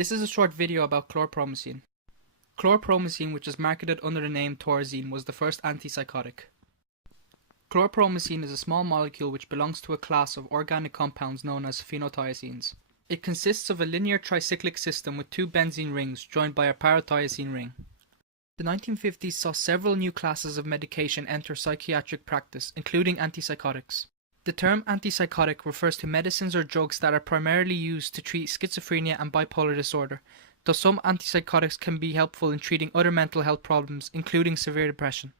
This is a short video about chlorpromazine. Chlorpromazine, which is marketed under the name Thorazine, was the first antipsychotic. Chlorpromazine is a small molecule which belongs to a class of organic compounds known as phenothiazines. It consists of a linear tricyclic system with two benzene rings joined by a parathiazine ring. The 1950s saw several new classes of medication enter psychiatric practice, including antipsychotics. The term antipsychotic refers to medicines or drugs that are primarily used to treat schizophrenia and bipolar disorder, though some antipsychotics can be helpful in treating other mental health problems, including severe depression.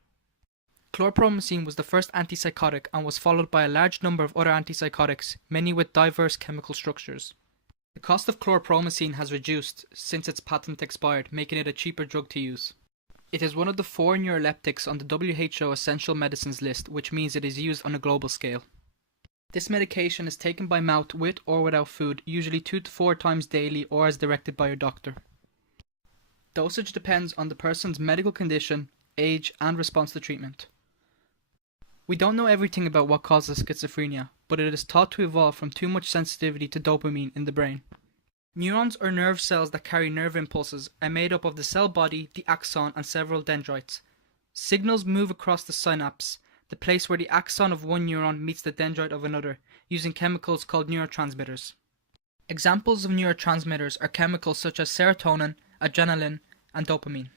Chlorpromazine was the first antipsychotic and was followed by a large number of other antipsychotics, many with diverse chemical structures. The cost of chlorpromazine has reduced since its patent expired, making it a cheaper drug to use. It is one of the 4 neuroleptics on the WHO essential medicines list, which means it is used on a global scale. This medication is taken by mouth with or without food, usually 2 to 4 times daily or as directed by your doctor. Dosage depends on the person's medical condition, age, and response to treatment. We don't know everything about what causes schizophrenia, but it is thought to evolve from too much sensitivity to dopamine in the brain. Neurons or nerve cells that carry nerve impulses are made up of the cell body, the axon, and several dendrites. Signals move across the synapse, the place where the axon of one neuron meets the dendrite of another, using chemicals called neurotransmitters. Examples of neurotransmitters are chemicals such as serotonin, adrenaline, and dopamine.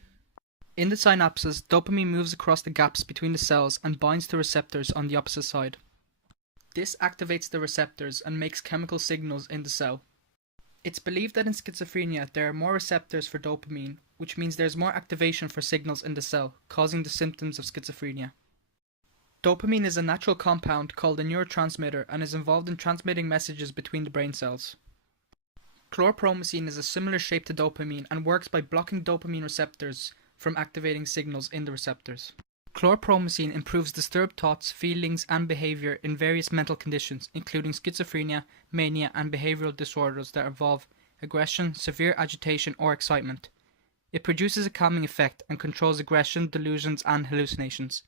In the synapses, dopamine moves across the gaps between the cells and binds to receptors on the opposite side. This activates the receptors and makes chemical signals in the cell. It's believed that in schizophrenia there are more receptors for dopamine, which means there's more activation for signals in the cell, causing the symptoms of schizophrenia. Dopamine is a natural compound called a neurotransmitter and is involved in transmitting messages between the brain cells. Chlorpromazine is a similar shape to dopamine and works by blocking dopamine receptors from activating signals in the receptors. Chlorpromazine improves disturbed thoughts, feelings, and behavior in various mental conditions, including schizophrenia, mania, and behavioral disorders that involve aggression, severe agitation, or excitement. It produces a calming effect and controls aggression, delusions, and hallucinations.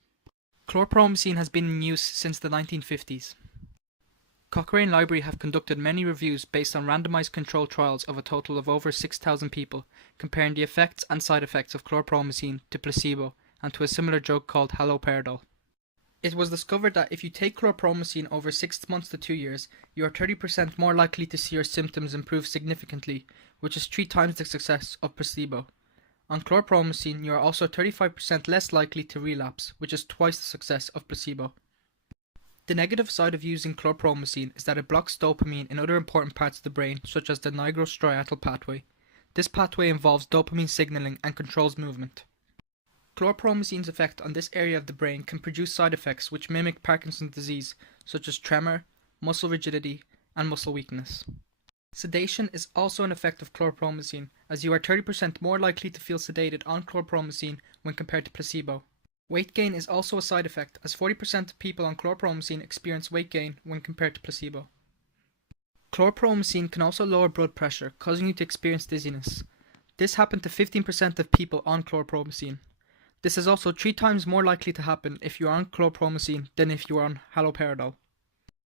Chlorpromazine has been in use since the 1950s. Cochrane Library have conducted many reviews based on randomized controlled trials of a total of over 6,000 people, comparing the effects and side effects of chlorpromazine to placebo and to a similar drug called haloperidol. It was discovered that if you take chlorpromazine over 6 months to 2 years, you are 30% more likely to see your symptoms improve significantly, which is 3 times the success of placebo. On chlorpromazine, you are also 35% less likely to relapse, which is twice the success of placebo. The negative side of using chlorpromazine is that it blocks dopamine in other important parts of the brain, such as the nigrostriatal pathway. This pathway involves dopamine signaling and controls movement. Chlorpromazine's effect on this area of the brain can produce side effects which mimic Parkinson's disease, such as tremor, muscle rigidity, and muscle weakness. Sedation is also an effect of chlorpromazine, as you are 30% more likely to feel sedated on chlorpromazine when compared to placebo. Weight gain is also a side effect, as 40% of people on chlorpromazine experience weight gain when compared to placebo. Chlorpromazine can also lower blood pressure, causing you to experience dizziness. This happened to 15% of people on chlorpromazine. This is also 3 times more likely to happen if you are on chlorpromazine than if you are on haloperidol.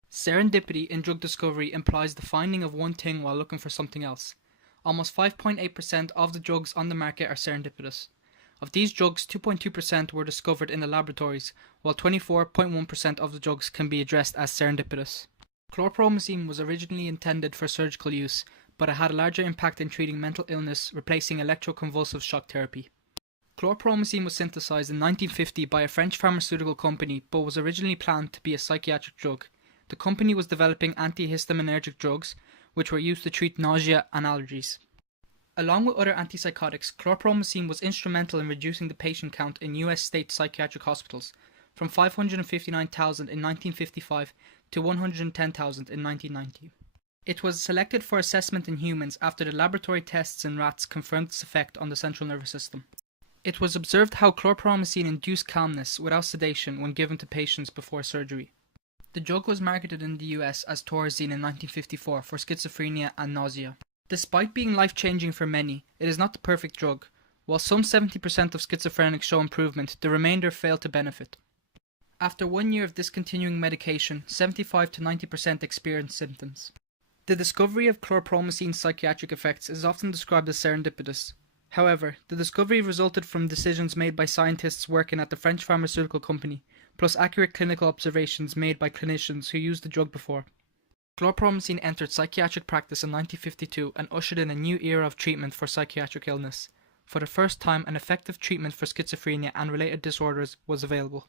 Serendipity in drug discovery implies the finding of one thing while looking for something else. Almost 5.8% of the drugs on the market are serendipitous. Of these drugs, 2.2% were discovered in the laboratories, while 24.1% of the drugs can be addressed as serendipitous. Chlorpromazine was originally intended for surgical use, but it had a larger impact in treating mental illness, replacing electroconvulsive shock therapy. Chlorpromazine was synthesized in 1950 by a French pharmaceutical company, but was originally planned to be a psychiatric drug. The company was developing antihistaminergic drugs, which were used to treat nausea and allergies. Along with other antipsychotics, chlorpromazine was instrumental in reducing the patient count in US state psychiatric hospitals from 559,000 in 1955 to 110,000 in 1990. It was selected for assessment in humans after the laboratory tests in rats confirmed its effect on the central nervous system. It was observed how chlorpromazine induced calmness without sedation when given to patients before surgery. The drug was marketed in the US as Thorazine in 1954 for schizophrenia and nausea. Despite being life-changing for many, it is not the perfect drug. While some 70% of schizophrenics show improvement, the remainder fail to benefit. After 1 year of discontinuing medication, 75 to 90% experience symptoms. The discovery of chlorpromazine's psychiatric effects is often described as serendipitous. However, the discovery resulted from decisions made by scientists working at the French pharmaceutical company, plus accurate clinical observations made by clinicians who used the drug before. Chlorpromazine entered psychiatric practice in 1952 and ushered in a new era of treatment for psychiatric illness. For the first time, an effective treatment for schizophrenia and related disorders was available.